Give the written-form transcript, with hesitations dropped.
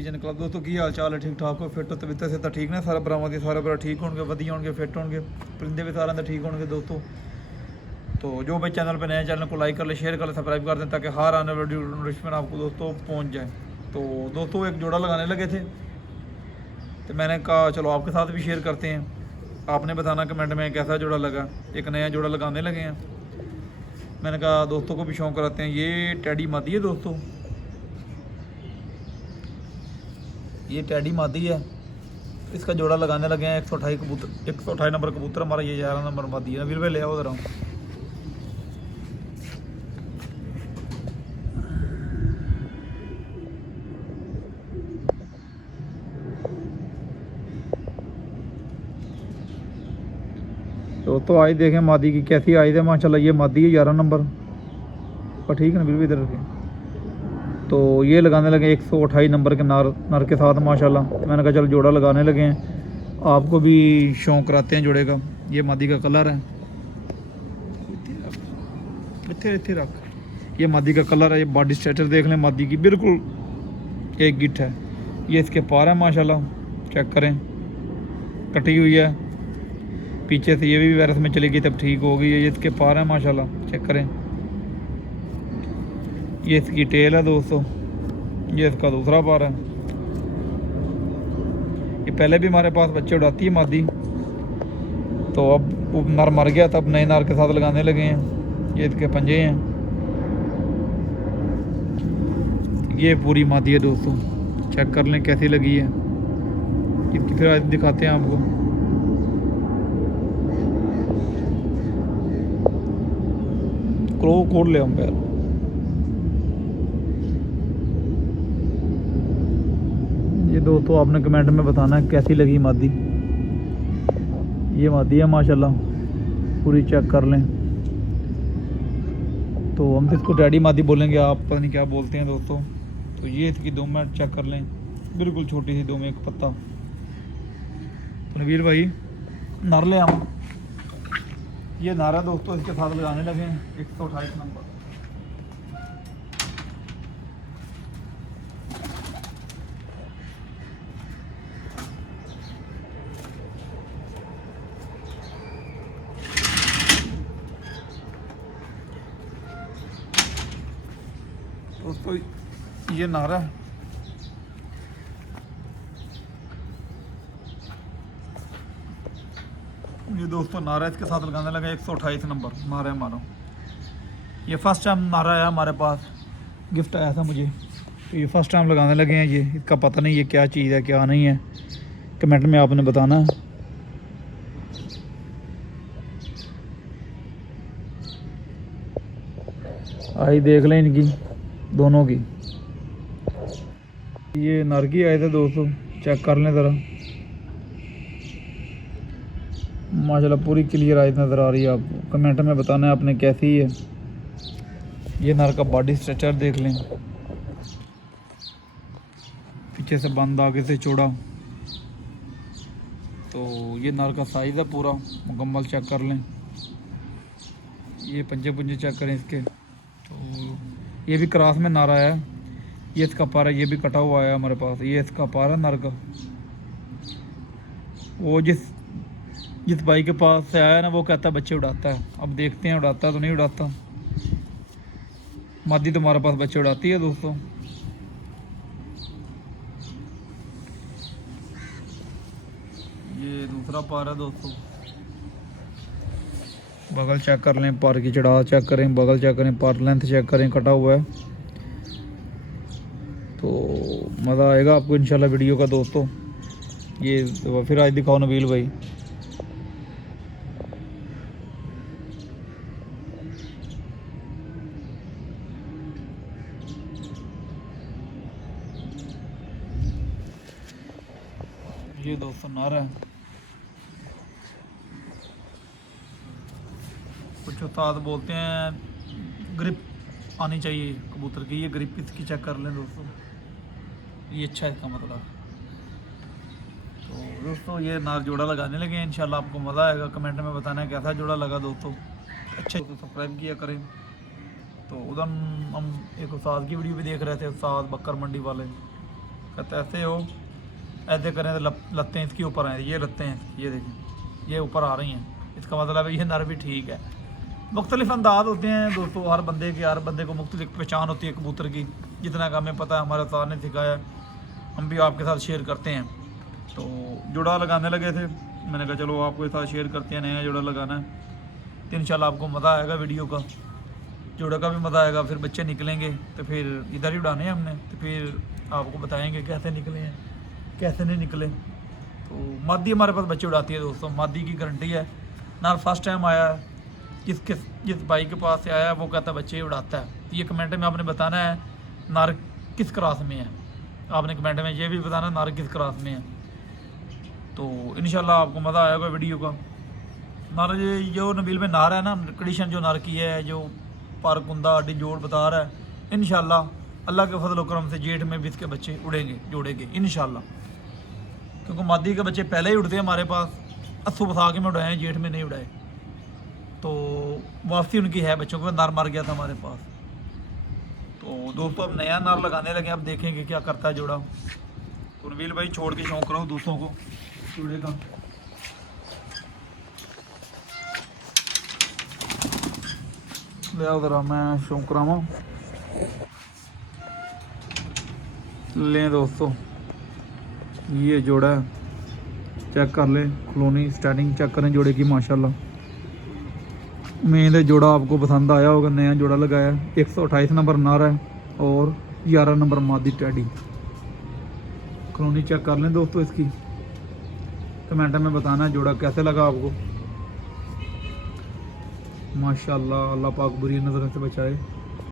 Club दोस्तों की हाल चाल है, ठीक ठाक हो, फिट हो, तबीयत से तो ठीक ने सारा भरावां दी, सारे भरा ठीक होंगे, वधिया होंगे, फिट होंगे, परिंदे भी सारे ठीक होंगे दोस्तों। तो जो भाई चैनल पे नए, चैनल को लाइक कर ले, शेयर कर ले, सब्सक्राइब कर दें ताकि हर आने वाली नोटिफिकेशन आपको दोस्तों पहुंच जाए। तो दोस्तों एक जोड़ा लगाने लगे थे, तो मैंने कहा चलो आपके साथ भी शेयर करते हैं, आपने बताना कमेंट में कैसा जोड़ा लगा। एक नया जोड़ा लगाने लगे हैं, मैंने कहा दोस्तों को भी शौक कराते हैं। ये टैडी मादी है दोस्तों, ये टैडी मादी है, इसका जोड़ा लगाने लगे हैं। 128 कबूतर, 128 नंबर कबूतर हमारा, ये 11 नंबर मादी है। वीर ले आओ उधर। तो आज देखें मादी की कैसी आई है, माशाल्लाह ये मादी है 11 नंबर पर, ठीक है ना वीर, इधर रखें। तो ये लगाने लगे 128 नंबर के नर के साथ माशाल्लाह। मैंने कहा चल जोड़ा लगाने लगे हैं, आपको भी शौक कराते हैं जोड़े का। ये मादी का कलर है, इतने रख, ये मादी का कलर है। ये बॉडी स्ट्रक्चर देख लें मादी की, बिल्कुल एक गिट है। ये इसके पार है माशाल्लाह, चेक करें, कटी हुई है पीछे से, ये भी वायरस में चली गई तब ठीक हो गई। ये इसके पार है माशाल्लाह, चेक करें। ये इसकी टेल है दोस्तों, ये इसका दूसरा पार है। ये पहले भी हमारे पास बच्चे उड़ाती है मादी, तो अब वो नर मर गया, तब नए नर के साथ लगाने लगे हैं। ये इसके पंजे हैं, ये पूरी मादी है दोस्तों, चेक कर लें कैसी लगी है। इसकी फिर आज दिखाते हैं आपको। क्रो खोल ले हम पैर, ये दोस्तों आपने कमेंट में बताना है कैसी लगी मादी। ये मादी है माशाल्लाह पूरी, चेक कर लें। तो हम तो इसको डैडी मादी बोलेंगे, आप पता नहीं क्या बोलते हैं दोस्तों। तो ये इसकी दुम है, चेक कर लें, बिल्कुल छोटी सी दुम, एक पत्ता। तो नवीर भाई नर ले हम, ये नारा दोस्तों इसके साथ लगाने लगे हैं 128 नंबर। दोस्तों ये नारा है, ये दोस्तों नारा इसके साथ लगाने लगा 128 नंबर नारा है हमारा। ये फर्स्ट टाइम नारा है हमारे पास, गिफ्ट आया था मुझे, तो ये फर्स्ट टाइम लगाने लगे हैं। ये इसका पता नहीं ये क्या चीज़ है क्या नहीं है, कमेंट में आपने बताना है। आई देख लें इनकी दोनों की, ये नरगी आए थे दोस्तों, चेक कर लें ज़रा, माशाल्लाह पूरी क्लियर आयत नज़र आ रही है आपको। कमेंट में बताना है आपने कैसी है। ये नर का बॉडी स्ट्रक्चर देख लें, पीछे से बंद, आगे से चौड़ा। तो ये नर का साइज़ है पूरा मुकम्मल, चेक कर लें। ये पंजे पुंजे चेक करें इसके। तो ये भी क्रॉस में नर आया है, ये इसका पार है, ये भी कटा हुआ है हमारे पास। ये इसका पार है नर का। वो जिस भाई के पास से आया ना, वो कहता है बच्चे उड़ाता है। अब देखते हैं उड़ाता तो नहीं उड़ाता। मादी तो हमारे पास बच्चे उड़ाती है दोस्तों। ये दूसरा पार है दोस्तों, बगल चेक कर लें, पार की चढ़ाव चेक करें, बगल चेक करें, पार लेंथ चेक करें, कटा हुआ है। तो मज़ा आएगा आपको इंशाल्लाह वीडियो का दोस्तों। ये तो फिर आज दिखाओ नबील भाई। ये दोस्तों नर है। कुछ उस्ताद बोलते हैं ग्रिप आनी चाहिए कबूतर की, ये ग्रिप इसकी चेक कर लें दोस्तों, ये अच्छा है इसका मतलब। तो दोस्तों ये नार जोड़ा लगाने लगे हैं, इंशाल्लाह आपको मज़ा आएगा। कमेंट में बताना है कैसा जोड़ा लगा दोस्तों। अच्छा तो सब्सक्राइब किया करें। तो उधर हम एक उस्ताद की वीडियो भी देख रहे थे, उस्ताद बकर मंडी वाले, कहता है ऐसे हो, ऐसे करें तो लत्तें इसकी ऊपर आए, ये लत्तें हैं, ये देखिए ये ऊपर आ रही हैं, इसका मतलब है ये नर भी ठीक है। मुख्तलिफ अंदाज होते हैं दोस्तों, हर बंदे को मुख्तलिफ पहचान होती है कबूतर की। जितना का हमें पता है, हमारे उस्ताद ने सिखाया, हम भी आपके साथ शेयर करते हैं। तो जोड़ा लगाने लगे थे, मैंने कहा चलो आपके साथ शेयर करते हैं, नया जोड़ा लगाना है तो इंशाल्लाह आपको मज़ा आएगा वीडियो का, जोड़ा का भी मज़ा आएगा। फिर बच्चे निकलेंगे तो फिर इधर ही उड़ाने हैं हमने, तो फिर आपको बताएंगे कैसे निकले हैं कैसे नहीं निकले। तो मादी हमारे पास बच्चे उड़ाती है दोस्तों, मादी की गारंटी है। ना फर्स्ट टाइम आया है, जिस भाई के पास से आया वो कहता है बच्चे उड़ाता है। तो ये कमेंट में आपने बताना है नार किस क्रास में है, आपने कमेंट में ये भी बताना नार किस क्रास में है। तो इंशाल्लाह आपको मज़ा आएगा वीडियो का। नार ये जो नबील में नार है ना, कंडीशन जो नार की है, जो पारकुंदा अड्डी जोड़ बता रहा है, इंशाल्लाह अल्लाह के फजल करम से जेठ में भी इसके बच्चे उड़ेंगे जोड़ेंगे इंशाल्लाह। क्योंकि मादी के बच्चे पहले ही उड़ते हैं हमारे पास, अस्सू बसा के में उड़ाए हैं, जेठ में नहीं उड़ाए। तो वापसी उनकी है, बच्चों को नार मार गया था हमारे पास। तो दोस्तों अब नया नार लगाने लगे, अब देखेंगे क्या करता है जोड़ा। तो नबील भाई छोड़ के शौक रहा हूँ दोस्तों को जोड़े का। ज़रा मैं शौक करावा लें दोस्तों, ये जोड़ा है, चेक कर लें कॉलोनी स्टार्टिंग चेक करें जोड़े की माशाल्लाह। उम्मीद है जोड़ा आपको पसंद आया होगा। नया जोड़ा लगाया, 128 नंबर नार है और 11 नंबर मादी टैडी। कॉलोनी चेक कर लें दोस्तों इसकी, कमेंट में बताना है जोड़ा कैसे लगा आपको। माशाल्लाह, अल्लाह पाक बुरी नज़र से बचाए।